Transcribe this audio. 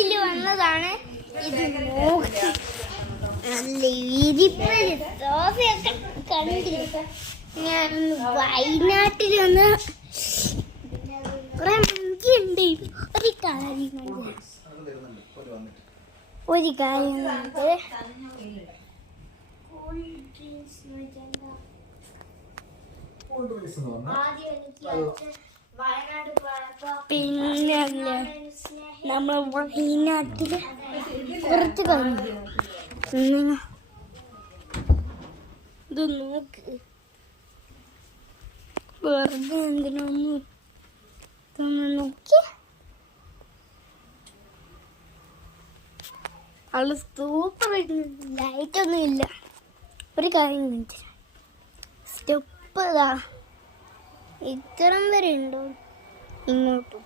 വയനാട്ടിൽ വന്നതാണ്. ഇത് നോക്കി നല്ല ഇരിപ്പല് സോഫയൊക്കെ കണ്ടില്ല. ഞാൻ വയനാട്ടിൽ വന്ന് കുറെ മഞ്ചുണ്ട്. ഒരു കാര്യമുണ്ട്. പിന്നെ നമ്മൾ വയനാട്ടില് കുറച്ച് കഴിഞ്ഞു. ഇത് നോക്ക്, വെറുതെ എന്തിനൊന്ന് നോക്കി. ആള് സൂപ്പർ. ലൈറ്റൊന്നും ഇല്ല. ഒരു കാര്യം കാണിച്ചു. സ്റ്റെപ്പ് ഇതാ ഇത്രയും വരെ ഉണ്ടോ ഇങ്ങോട്ടും.